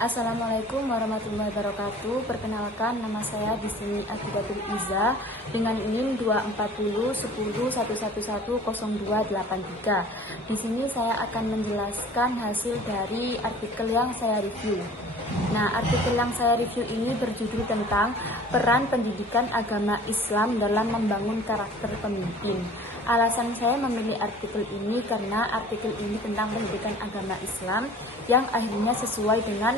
Assalamualaikum warahmatullahi wabarakatuh. Perkenalkan, nama saya di sini Akidatul Iza dengan NIM 2401011100283. Di sini saya akan menjelaskan hasil dari artikel yang saya review. Nah, artikel yang saya review ini berjudul tentang peran pendidikan agama Islam dalam membangun karakter pemimpin. Alasan saya memilih artikel ini karena artikel ini tentang pendidikan agama Islam yang akhirnya sesuai dengan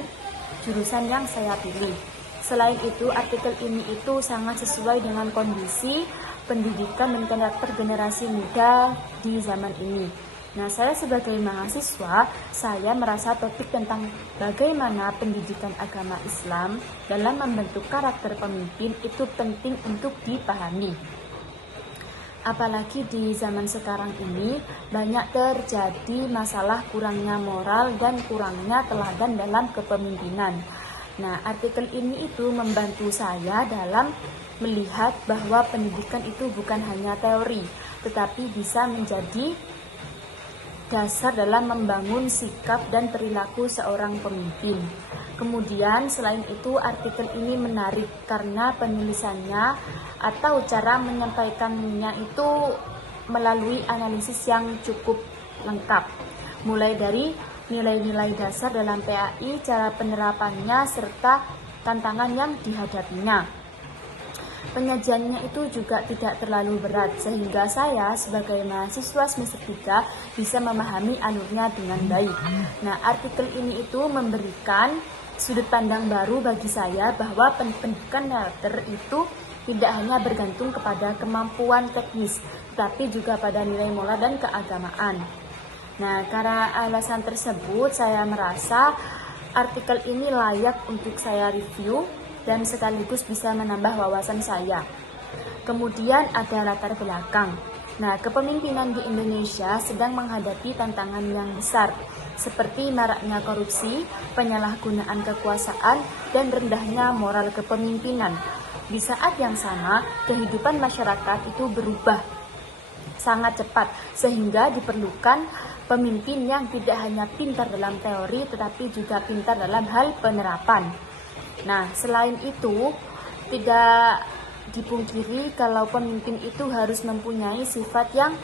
jurusan yang saya pilih. Selain itu, artikel ini itu sangat sesuai dengan kondisi pendidikan dan karakter generasi muda di zaman ini. Nah, saya sebagai mahasiswa, saya merasa topik tentang bagaimana pendidikan agama Islam dalam membentuk karakter pemimpin itu penting untuk dipahami. Apalagi di zaman sekarang ini banyak terjadi masalah kurangnya moral dan kurangnya teladan dalam kepemimpinan. Nah, artikel ini itu membantu saya dalam melihat bahwa pendidikan itu bukan hanya teori, tetapi bisa menjadi dasar dalam membangun sikap dan perilaku seorang pemimpin. Kemudian selain itu artikel ini menarik karena penulisannya atau cara menyampaikannya itu melalui analisis yang cukup lengkap. Mulai dari nilai-nilai dasar dalam PAI, cara penerapannya, serta tantangan yang dihadapinya. Penyajiannya itu juga tidak terlalu berat sehingga saya sebagai mahasiswa semester 3 bisa memahami alurnya dengan baik. Nah, artikel ini itu memberikan sudut pandang baru bagi saya bahwa pendidikan karakter itu tidak hanya bergantung kepada kemampuan teknis, tetapi juga pada nilai moral dan keagamaan. Nah, karena alasan tersebut saya merasa artikel ini layak untuk saya review dan sekaligus bisa menambah wawasan saya. Kemudian ada latar belakang. Nah, kepemimpinan di Indonesia sedang menghadapi tantangan yang besar, seperti maraknya korupsi, penyalahgunaan kekuasaan, dan rendahnya moral kepemimpinan. Di saat yang sama, kehidupan masyarakat itu berubah sangat cepat, sehingga diperlukan pemimpin yang tidak hanya pintar dalam teori, tetapi juga pintar dalam hal penerapan. Nah, selain itu, tidak dipungkiri kalau pemimpin itu harus mempunyai sifat yang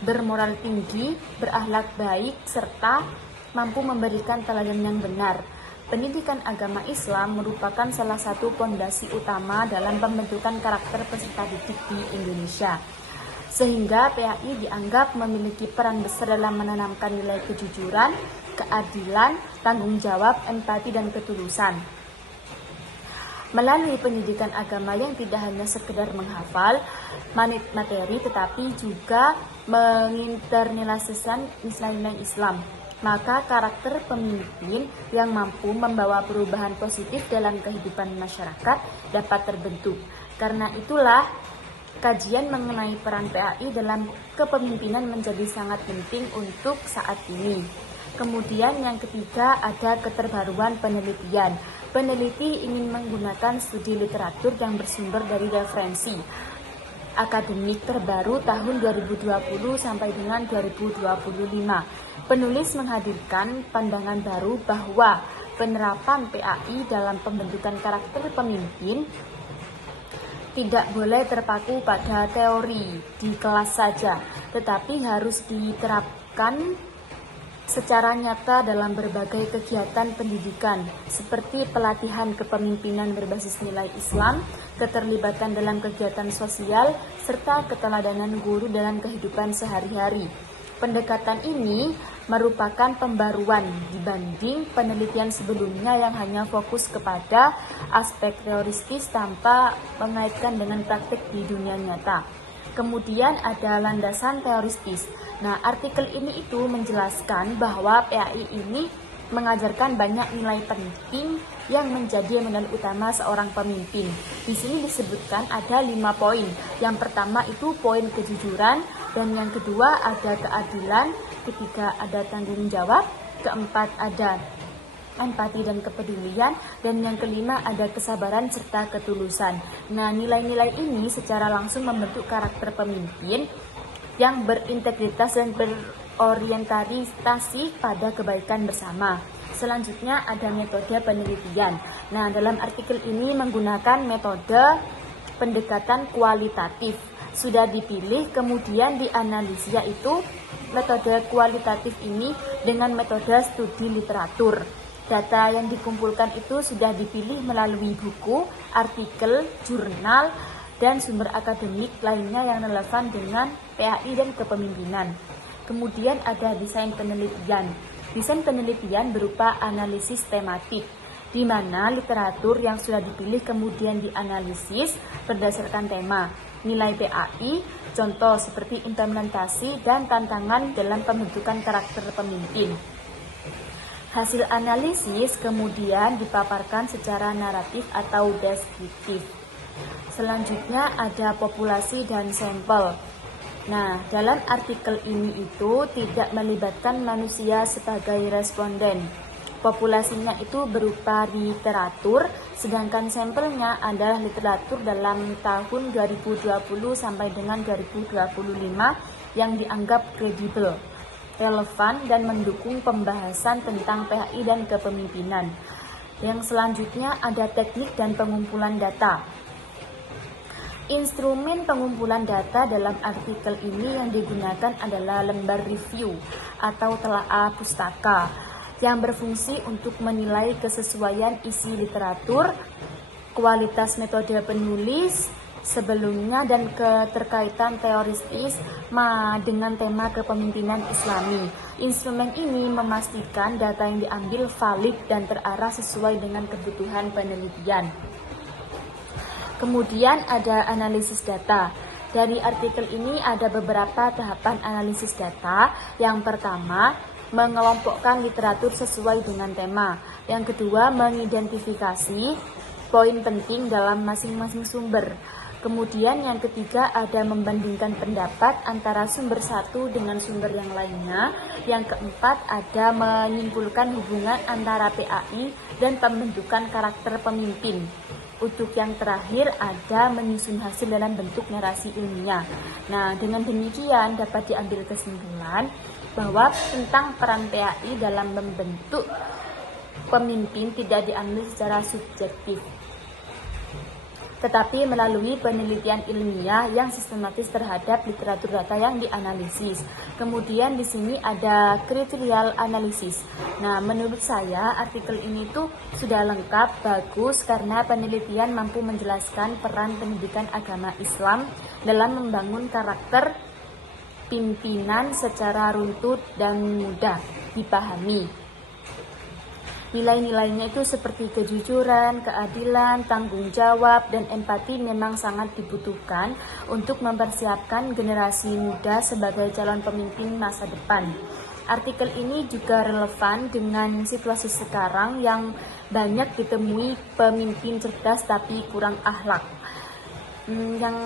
bermoral tinggi, berakhlak baik, serta mampu memberikan teladan yang benar. Pendidikan agama Islam merupakan salah satu fondasi utama dalam pembentukan karakter peserta didik di Indonesia. Sehingga PAI dianggap memiliki peran besar dalam menanamkan nilai kejujuran, keadilan, tanggung jawab, empati, dan ketulusan. Melalui pendidikan agama yang tidak hanya sekedar menghafal materi, tetapi juga menginternalisasikan nilai-nilai Islam, maka karakter pemimpin yang mampu membawa perubahan positif dalam kehidupan masyarakat dapat terbentuk. Karena itulah, kajian mengenai peran PAI dalam kepemimpinan menjadi sangat penting untuk saat ini. Kemudian yang ketiga ada keterbaruan penelitian. Peneliti ingin menggunakan studi literatur yang bersumber dari referensi akademik terbaru tahun 2020 sampai dengan 2025. Penulis menghadirkan pandangan baru bahwa penerapan PAI dalam pembentukan karakter pemimpin tidak boleh terpaku pada teori di kelas saja, tetapi harus diterapkan secara nyata dalam berbagai kegiatan pendidikan, seperti pelatihan kepemimpinan berbasis nilai Islam, keterlibatan dalam kegiatan sosial, serta keteladanan guru dalam kehidupan sehari-hari. Pendekatan ini merupakan pembaruan dibanding penelitian sebelumnya yang hanya fokus kepada aspek teoristis tanpa mengaitkan dengan praktik di dunia nyata. Kemudian ada landasan teoristis. Nah, artikel ini itu menjelaskan bahwa PAI ini mengajarkan banyak nilai penting yang menjadi modal utama seorang pemimpin. Di sini disebutkan ada 5 poin. Yang pertama itu poin kejujuran, dan yang kedua ada keadilan, ketiga ada tanggung jawab, keempat ada empati dan kepedulian, dan yang kelima ada kesabaran serta ketulusan. Nah, nilai-nilai ini secara langsung membentuk karakter pemimpin yang berintegritas dan berorientasi pada kebaikan bersama. Selanjutnya ada metode penelitian. Nah, dalam artikel ini menggunakan metode pendekatan kualitatif. Sudah dipilih, kemudian dianalisis, yaitu metode kualitatif ini dengan metode studi literatur. Data yang dikumpulkan itu sudah dipilih melalui buku, artikel, jurnal, dan sumber akademik lainnya yang relevan dengan PAI dan kepemimpinan. Kemudian ada desain penelitian. Desain penelitian berupa analisis tematik, di mana literatur yang sudah dipilih kemudian dianalisis berdasarkan tema, nilai PAI, contoh seperti implementasi dan tantangan dalam pembentukan karakter pemimpin. Hasil analisis kemudian dipaparkan secara naratif atau deskriptif. Selanjutnya ada populasi dan sampel. Nah, dalam artikel ini itu tidak melibatkan manusia sebagai responden. Populasinya itu berupa literatur, sedangkan sampelnya adalah literatur dalam tahun 2020 sampai dengan 2025 yang dianggap kredibel, relevan, dan mendukung pembahasan tentang PAI dan kepemimpinan. Yang selanjutnya ada teknik dan pengumpulan data. Instrumen pengumpulan data dalam artikel ini yang digunakan adalah lembar review atau telaah pustaka yang berfungsi untuk menilai kesesuaian isi literatur, kualitas metode penulis sebelumnya, dan keterkaitan teoristis dengan tema kepemimpinan Islami. Instrumen ini memastikan data yang diambil valid dan terarah sesuai dengan kebutuhan penelitian. Kemudian ada analisis data. Dari artikel ini ada beberapa tahapan analisis data. Yang pertama, mengelompokkan literatur sesuai dengan tema. Yang kedua, mengidentifikasi poin penting dalam masing-masing sumber. Kemudian yang ketiga ada membandingkan pendapat antara sumber satu dengan sumber yang lainnya. Yang keempat ada menyimpulkan hubungan antara PAI dan pembentukan karakter pemimpin. Untuk yang terakhir ada menyusun hasil dalam bentuk narasi ilmiah. Nah, dengan demikian dapat diambil kesimpulan bahwa tentang peran PAI dalam membentuk pemimpin tidak diambil secara subjektif, tetapi melalui penelitian ilmiah yang sistematis terhadap literatur data yang dianalisis. Kemudian di sini ada kriteria analisis. Nah, menurut saya artikel ini tuh sudah lengkap, bagus, karena penelitian mampu menjelaskan peran pendidikan agama Islam dalam membangun karakter pimpinan secara runtut dan mudah dipahami. Nilai-nilainya itu seperti kejujuran, keadilan, tanggung jawab, dan empati memang sangat dibutuhkan untuk mempersiapkan generasi muda sebagai calon pemimpin masa depan. Artikel ini juga relevan dengan situasi sekarang yang banyak ditemui pemimpin cerdas tapi kurang akhlak. Yang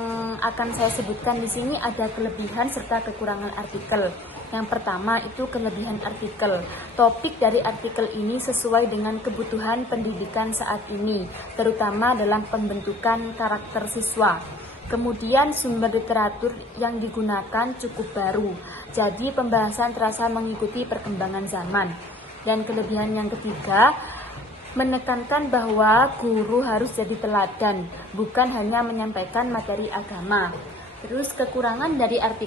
akan saya sebutkan di sini ada kelebihan serta kekurangan artikel. Yang pertama itu kelebihan artikel. Topik dari artikel ini sesuai dengan kebutuhan pendidikan saat ini, terutama dalam pembentukan karakter siswa. Kemudian sumber literatur yang digunakan cukup baru, jadi pembahasan terasa mengikuti perkembangan zaman. Dan kelebihan yang ketiga, menekankan bahwa guru harus jadi teladan, bukan hanya menyampaikan materi agama. Terus kekurangan dari artikel